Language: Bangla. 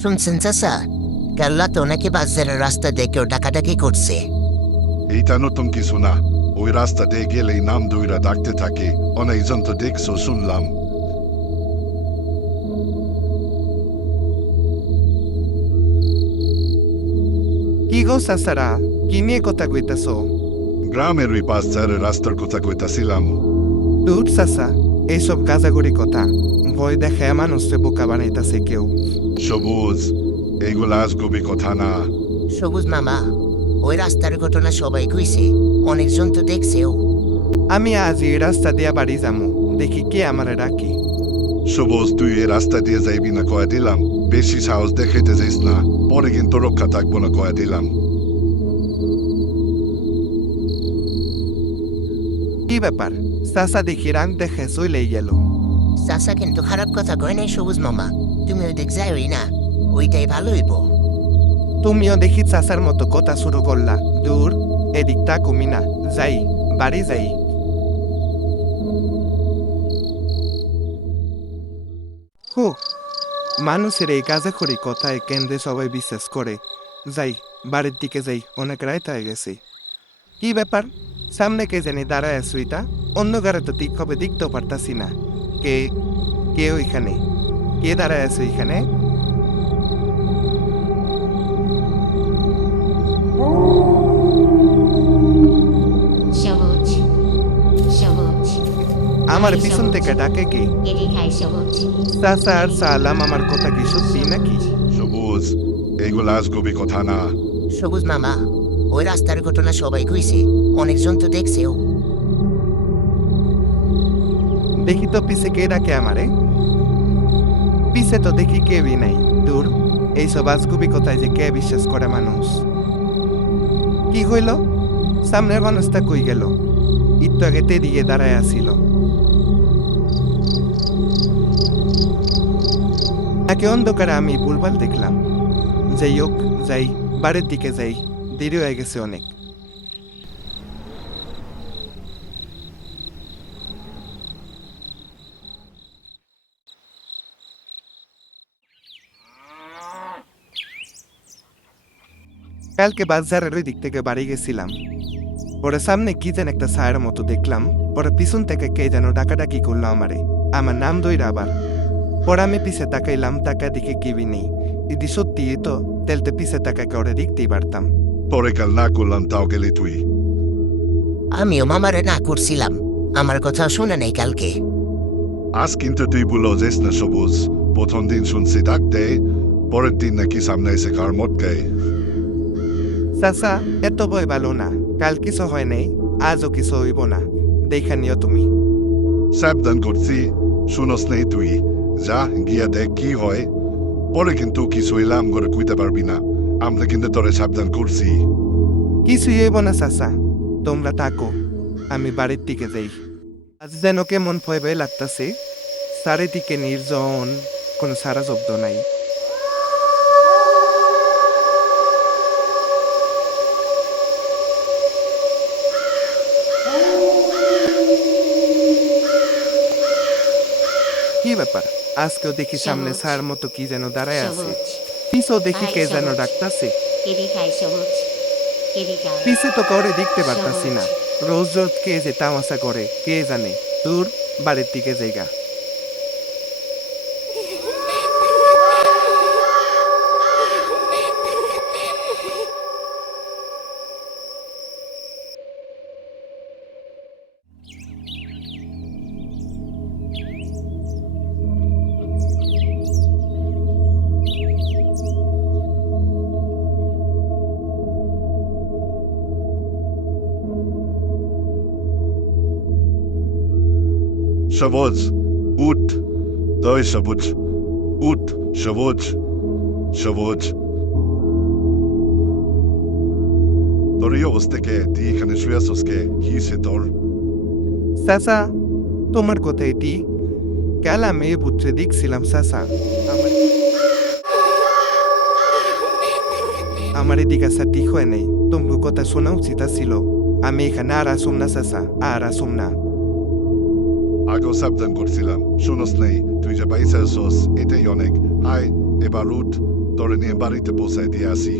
শুনছেন চাচা, কাল তো নাকি বাজারের রাস্তা দিয়ে কেউ ডাকাডাকি করছে। এইটা নতুন কিছু না। ওই রাস্তা দিয়ে গেলেই নাম দইরা ডাকতে থাকে। অনেকজন তো দেখছো শুনলাম। কি গো চাচারা, কি নিয়ে কথা কইতাছ? গ্রামের ওই বাজারের রাস্তার কথা কইতাছিলাম। দূর চাচা, এইসব গাজাগড়ি কথা। ভয় দেখে মানুষকে বোকা বানাইতাছে কেউ। সবুজ, এইগুলা আজগুবি কথা না। সবুজ মামা, ওই রাস্তার ঘটনা সবাই কইছে, অনেকজন তো দেখছেও। আমি আজ এই রাস্তা দিয়া বাড়ি যামু, দেখি কে আমারে ডাকি। সবুজ, তুই এই রাস্তা দিয়ে যাইবি না কয়া দিলাম। বেশি সাহস দেখাইতে যাইস না, পরে কিন্তু রক্ষা থাকবো না কয়া দিলাম। কি ব্যাপার? চাচা দেখি রাগ দেখে চলেই গেল। চাচা কিন্তু খারাপ কথা কয় নাই সবুজ মামা, তুমি ওই দিক যাওই না, ওইটাই ভালো হইব। তুমিও দেখি চাচার মতো কথা শুরু করলা। দূর, এদিকটা কমি না, যাই, বাড়ি যাই। হু, মানুষের এই গাজাখড়ি কথায় কেন্দ্রে সবাই বিশ্বাস করে। যাই, বাড়ির দিকে যাই, অনেক রাত হয়ে গেছে। কি ব্যাপার? সামনে কে জানি দাঁড়ায় আছো এটা? অন্য গাড়ি তো ঠিক হবে দেখতেও পারতাছি না। কে কে ওইখানে? কে দাঁড়ায় আছে এখানে? সবুজ সবুজ আমার পিছন থেকে ডাকে কে? এদিকে আয় সবুজ। চাচা আর সালাম, আমার কথা কি সত্যি নাকি? সবুজ, এইগুলা আজগুবি কথা না। সবুজ মামা, ওই রাস্তার ঘটনা সবাই কইছে, অনেকজন তো দেখছেও। দেখি তো পিছে কে ডাকে আমারে। পিছে তো দেখি কেউই নাই। দূর, এইসব আজগুবি কথায় যে কে বিশ্বাস করে মানুষ। কি হইল? সামনের মানুষটা কই গেল? একটু আগে তেদিকে দাঁড়ায় আসিল। নাকি অন্ধকারে আমি ভুলভাল দেখলাম? যাই হোক, যাই, বাড়ির দিকে যাই, দেরি হয়ে গেছে অনেক। কালকে বাজারের ওই দিক থেকে বাড়ি গেছিলাম। পরে সামনে কি যেন একটা ছায়ের মতো দেখলাম। পরে পিছন থেকে কে যেন ডাকাডাকি করলো আমারে, আমার নাম দইরা আবার। পরে আমি পিছে তাকাইলাম, তাকা দেখে কেউই নেই। যদি সত্যি তো তেলতে পিছে তাকা করে দেখতেই পারতাম। পরে কাল না করলাম তাও গেলি তুই। আমিও মামারে না করছিলাম, আমার কথা শুনে নেই কালকে। আজ কিন্তু তুই বলো যাইস না সবুজ। প্রথম দিন শুনছি ডাক দেয়, পরের দিন নাকি সামনে এসে কার মত গায়ে। চাচা, এত ভয় ভালো না। কাল কিছু হয় নাই, আজও কিছু হইব না, দেখা নিও তুমি। সাবধান করছি, শুনস নেই তুই। যা গিয়া দেখ কি হয়। পরে কিন্তু কিছু এলাম করে কইতে পারবি না। আমরা কিন্তু তোরে সাবধান করছি। কিছুই হইব না চাচা, তোমরা থাকো, আমি বাড়ির দিকে যাই। আজ যেন কেমন ভয় ভয় লাগতাছে। চারিদিকে নির্জন, কোনো সারা শব্দ নাই। কি ব্যাপার? আজকেও দেখি সামনে সবুজ। ছায়ার মতো কি যেন দাঁড়ায় আছে। সবুজ পিছও দেখি আয় কে যেন সবুজ। ডাকতাছে। এদিকে আয় সবুজ। এদিকে আয়। পিছে তো কাউরে দেখতে পারতাছি না। সবুজ। রোজ রোজ কে যে তামাশা করে কে জানে। দূর, বাড়ির দিকে জায়গা। সবুজ, উঠ। দই সবুজ, উঠ। সবুজ, সবুজ। তোর এই অবস্থা কে? তুই এখানে শুয়ে আসস কে? কি হয়েছে তোর? চাচা, তোমার কথা এটি? কাল আমি এই পুত্রে দেখছিলাম চাচা। আমার এদিকে আসা ঠিক হয় নাই। তোমার কথা শোনা উচিত ছিল। আমি এখানে আর আসুম না চাচা, আর আসুম না। আগেও সাবধান করছিলাম, শুনস নেই। তুই যে পাইছে আসস এটাই অনেক। আয়, এবার উঠ, তোরে নিয়ে বাড়িতে পৌঁছায় দিয়ে আসি